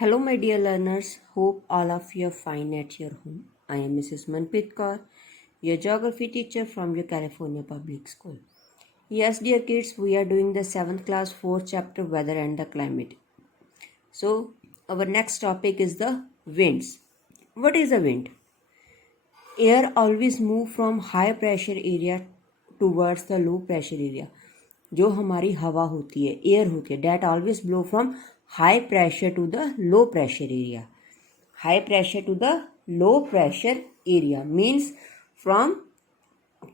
Hello, my dear learners. Hope all of you are fine at your home. I am Mrs. Manpreet Kaur, your geography teacher from your California Public School. Yes, dear kids, we are doing the 7th class 4th chapter Weather and the Climate. So, our next topic is the winds. What is a wind? Air always move from high pressure area towards the low pressure area. जो हमारी हवा होती है, air होती है, that always blow from high pressure to the low pressure area. High pressure to the low pressure area means from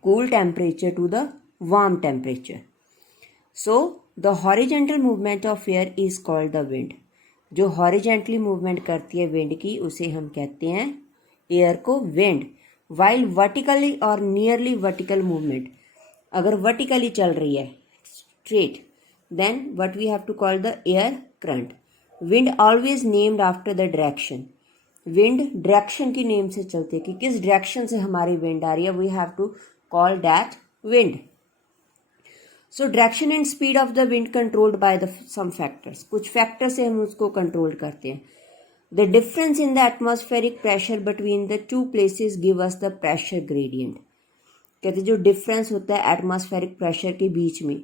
cool temperature to the warm temperature. So the horizontal movement of air is called the wind. जो horizontally movement करती है wind की उसे हम कहते हैं air को wind. While vertically or nearly vertical movement, अगर vertically चल रही है straight, then what we have to call the air current. Wind always named after the direction. Wind direction की नेम से चलते कि किस डायरेक्शन से हमारी विंड आ रही है, we have to call that wind. So direction and speed of the wind controlled by the some factors. कुछ फैक्टर से हम उसको कंट्रोल करते हैं. The difference in the atmospheric pressure between the two places give us the pressure gradient. कहते जो difference होता है एटमॉस्फेरिक प्रेशर के बीच में,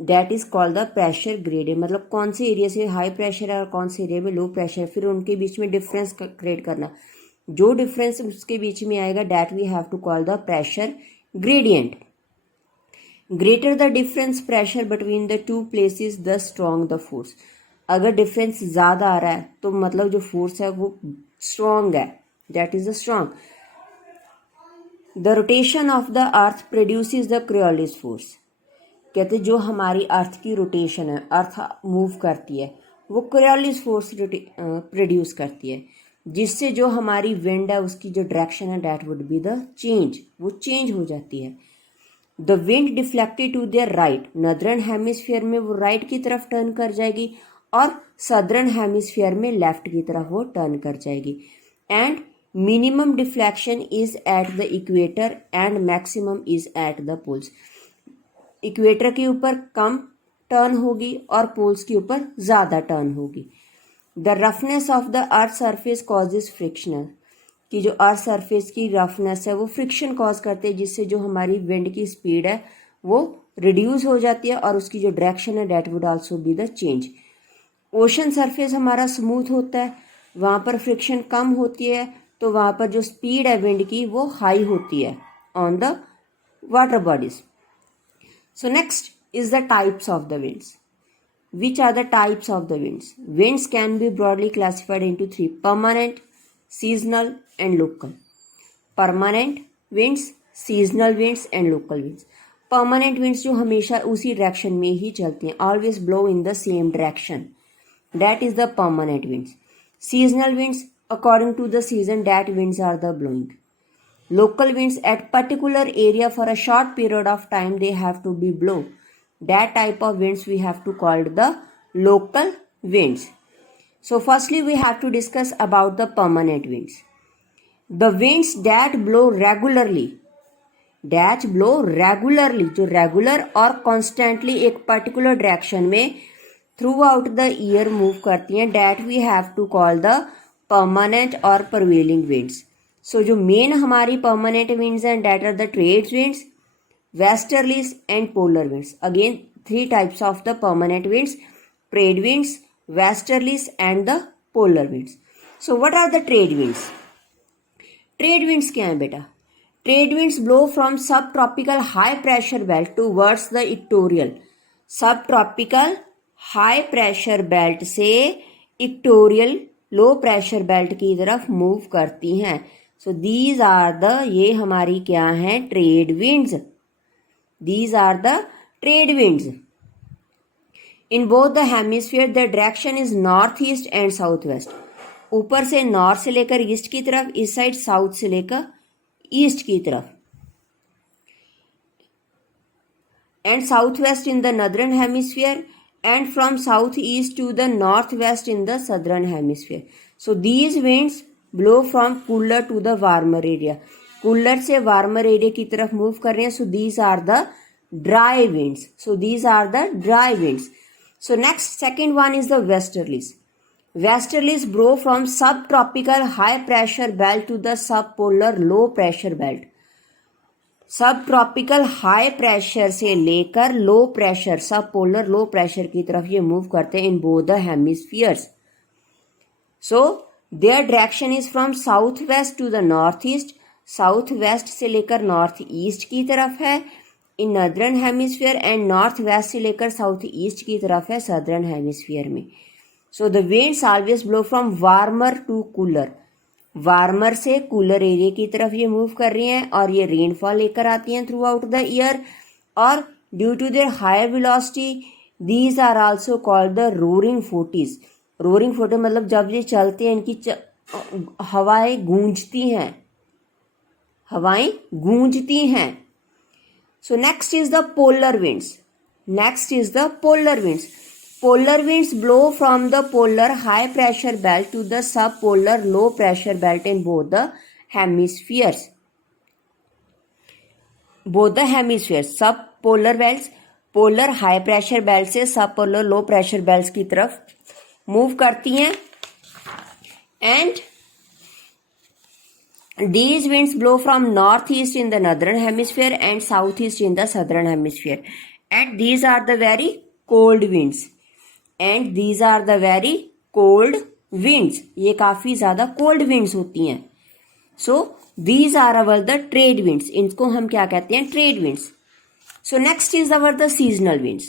that is called the pressure gradient. मतलब कौन से एरिया से हाई प्रेशर है और कौन से एरिया में लो प्रेशर है, फिर उनके बीच में डिफरेंस क्रिएट करना. जो डिफरेंस उसके बीच में आएगा that we have to call the pressure gradient. Greater the difference pressure between the two places the strong the force. अगर डिफरेंस ज़्यादा आ रहा है तो मतलब जो फोर्स है वो स्ट्रॉन्ग है, that is the strong. The rotation of the earth produces the Coriolis force. कहते जो हमारी अर्थ की रोटेशन है, अर्थ मूव करती है, वो क्रियोलिस फोर्स प्रोड्यूस करती है, जिससे जो हमारी विंड है उसकी जो डायरेक्शन है that would be the change, वो चेंज हो जाती है. The wind deflected to their right. Northern hemisphere में वो राइट की तरफ टर्न कर जाएगी और सदर्न हेमिस्फीयर में लेफ्ट की तरफ वो टर्न कर जाएगी. And minimum deflection is at the equator and maximum is at the poles. Equator के ऊपर कम टर्न होगी और पोल्स के ऊपर ज़्यादा टर्न होगी. The roughness of the earth surface causes frictional. कि जो अर्थ सरफेस की रफनेस है वो फ्रिक्शन कॉज करते हैं, जिससे जो हमारी विंड की स्पीड है वो रिड्यूस हो जाती है और उसकी जो डायरेक्शन है that would also be the change. Ocean surface हमारा स्मूथ होता है, वहाँ पर फ्रिक्शन कम होती है, तो वहाँ पर जो स्पीड है विंड की वो हाई होती है on the water bodies. So next is the types of the winds. Which are the types of the winds? Winds can be broadly classified into three: permanent, seasonal and local. Permanent winds, seasonal winds and local winds. Permanent winds जो हमेशा उसी direction में ही चलती हैं, always blow in the same direction. That is the permanent winds. Seasonal winds, according to the season, that winds are the blowing. Local winds at particular area for a short period of time they have to be blow. That type of winds we have to call the local winds. So firstly we have to discuss about the permanent winds. The winds that blow regularly. जो regular और constantly एक particular direction में throughout the year move करती हैं, that we have to call the permanent or prevailing winds. So जो main हमारी permanent winds हैं that are the trade winds, westerlies and polar winds. Again three types of the permanent winds: trade winds, westerlies and the polar winds. So what are the trade winds? Trade winds क्या है बेटा? Trade winds blow from सब tropical high pressure belt towards the equatorial. सब tropical high pressure belt से इक्टोरियल low pressure belt की तरफ move करती हैं. सो दीज आर द, ये हमारी क्या है? Trade winds. These are the trade winds. In both the hemisphere the direction is north east and south west. ऊपर से नॉर्थ से लेकर ईस्ट की तरफ, इस साइड साउथ से लेकर ईस्ट की तरफ. And south waste in the northern hemisphere and from south east to the northwest in the southern hemisphere. So these winds blow from cooler to the warmer area. Cooler से warmer area की तरफ move कर रहे हैं. So these are the dry winds. So these are the dry winds. So next, second one is the westerlies. Westerlies blow from subtropical high pressure belt to the subpolar low pressure belt. Sub tropical high pressure से लेकर low pressure sub polar low pressure की तरफ ये move करते हैं in both the hemispheres. So their direction is from south west to the north east. South west से लेकर north east की तरफ है in northern hemisphere and north west से लेकर साउथ ईस्ट की तरफ है सदर्न हेमिस्फीयर में. So the winds always blow from warmer to cooler. Warmer से कूलर एरिया की तरफ ये मूव कर रही हैं और ये रेनफॉल लेकर आती हैं थ्रू आउट द ईयर. और due to their higher velocity these are also called the roaring forties. Roaring forty मतलब जब ये चलते हैं इनकी हवाएं गूंजती हैं, हवाएं गूंजती हैं. सो next is the polar winds. Next is the polar winds. Polar winds blow from the polar high pressure belt to the subpolar low pressure belt in both the hemispheres. Both the hemispheres. Subpolar belts polar high pressure belt से subpolar low pressure belts की तरफ move करती हैं. And these winds blow from northeast in the northern hemisphere and southeast in the southern hemisphere. And these are the very cold winds. And these are the very cold winds. ये काफ़ी ज़्यादा cold winds होती हैं. So these are our the trade winds. इनको हम क्या कहते हैं? Trade winds. So next is our the seasonal winds.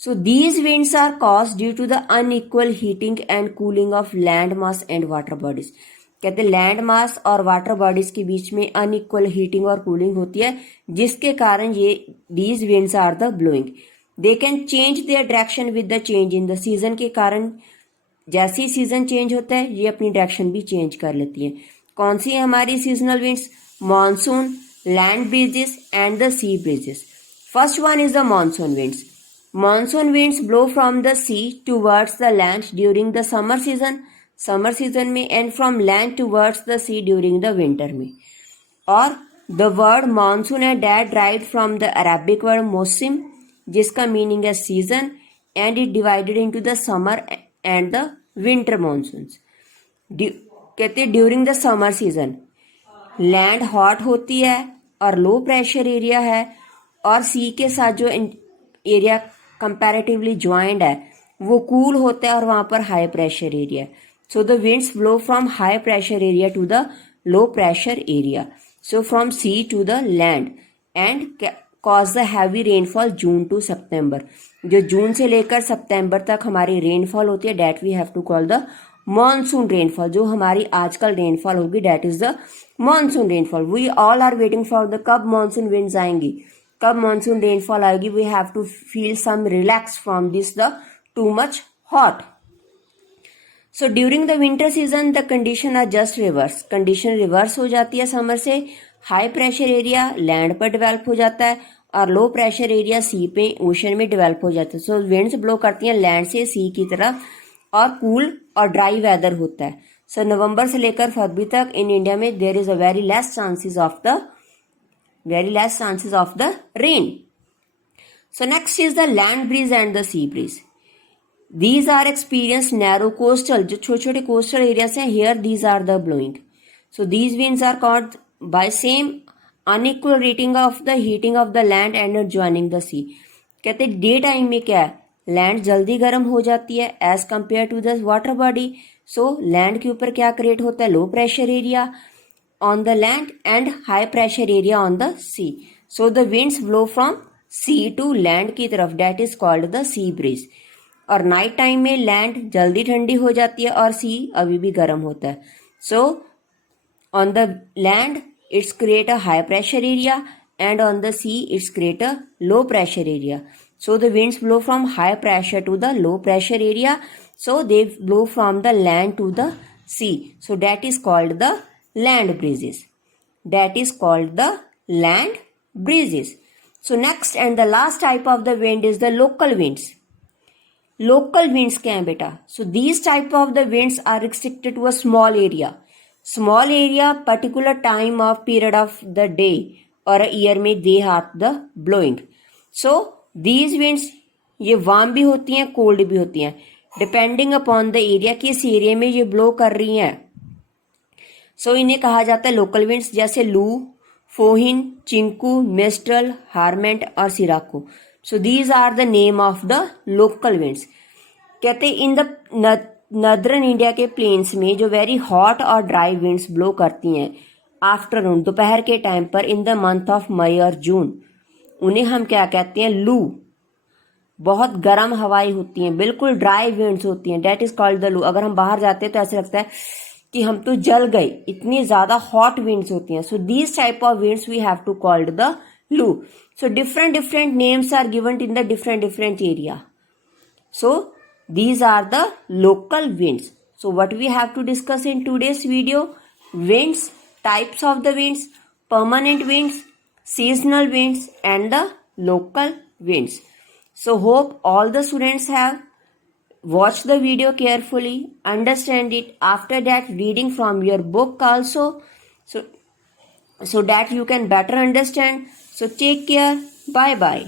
So these winds are cause due to the unequal heating and cooling of land mass and water bodies. कहते हैं land mass और water bodies के बीच में unequal heating और cooling होती है जिसके कारण ये these winds are the blowing. They can change their direction with the change in the season. के कारण जैसे ही सीजन चेंज होता है ये अपनी डायरेक्शन भी चेंज कर लेती हैं. कौन सी है हमारी seasonal winds? Monsoon, land breezes and the sea breezes. First one is the monsoon winds. Monsoon winds blow from the sea towards the land during the summer season. Summer season में and from land towards the sea during the winter में. और the word monsoon है derived from the Arabic word मौसम जिसका meaning है season and it divided into the summer and the winter monsoons. कहते हैं during the summer season land hot होती है और लो प्रेशर एरिया है और सी के साथ जो एरिया कंपैरेटिवली ज्वाइंट है वो कूल होता है और वहाँ पर high pressure area. So the winds blow from high pressure area to the low pressure area. So from sea to the land and cause the heavy rainfall June to September. जो जून से लेकर सितंबर तक हमारी रेनफॉल होती है that we have to call the monsoon rainfall. जो हमारी आजकल रेनफॉल होगी that is the monsoon rainfall. We all are waiting for the कब मॉनसून विंड्स आएंगी, कब मॉनसून रेनफॉल आएगी. We have to feel some relax from this the too much hot. So during the winter season the condition are just reverse. Condition reverse हो जाती है summer से. High pressure area land पर develop हो जाता है और लो प्रेशर एरिया सी पे ओशन में डेवलप हो जाता है. सो विंड्स ब्लो करती हैं लैंड से सी की तरफ और कूल और ड्राई वेदर होता है. सो नवंबर से लेकर फरवरी तक इन इंडिया में there is a very less chances of the rain. So next is the land breeze and the sea breeze. These are experience narrow coastal. जो छोटे छोटे कोस्टल एरियाज हैं here these are the blowing. So these winds are called by same unequal rating of the heating of the land and joining the sea. कहते हैं day time में क्या है land जल्दी गर्म हो जाती है as compare to the water body. So land के ऊपर क्या क्रिएट होता है? Low pressure area on the land and high pressure area on the sea. So the winds blow from sea to land की तरफ that is called the sea breeze. और night time में land जल्दी ठंडी हो जाती है और सी अभी भी गर्म होता है. So on the land it's create a high pressure area and on the sea it's create a low pressure area. So the winds blow from high pressure to the low pressure area. So they blow from the land to the sea. So that is called the land breezes. That is called the land breezes. So next and the last type of the wind is the local winds. Local winds क्या है बेटा? So these type of the winds are restricted to a small area. Small area, particular time of period of the day or a year में they are the blowing. So these winds ये warm भी होती हैं cold भी होती हैं. Depending upon the area, किस area में ये ब्लो कर रही हैं। सो इन्हें कहा जाता है लोकल विंड्स, जैसे लू, फोहिन, चिंकू, मिस्ट्रल, हारमेंट और sirocco. So these are the name of the local winds. कहते इन द नर्दर्न इंडिया के प्लेन्स में जो वेरी हॉट और ड्राई विंड्स ब्लो करती हैं आफ्टरनून, दोपहर के टाइम पर, in the month of May और जून, उन्हें हम क्या कहते हैं, लू। बहुत गर्म हवाएं होती हैं, बिल्कुल ड्राई विंड्स होती हैं, डेट इज कॉल्ड द लू। अगर हम बाहर जाते हैं तो ऐसा लगता है कि हम तो जल गए, इतनी ज्यादा हॉट विंड्स होती हैं। So these type of winds we have to called the loo. So different names are given in the different area. So these are the local winds. So what we have to discuss in today's video: winds, types of the winds, permanent winds, seasonal winds and the local winds. So hope all the students have watched the video carefully, understand it, after that reading from your book also, so that you can better understand. So take care. Bye bye.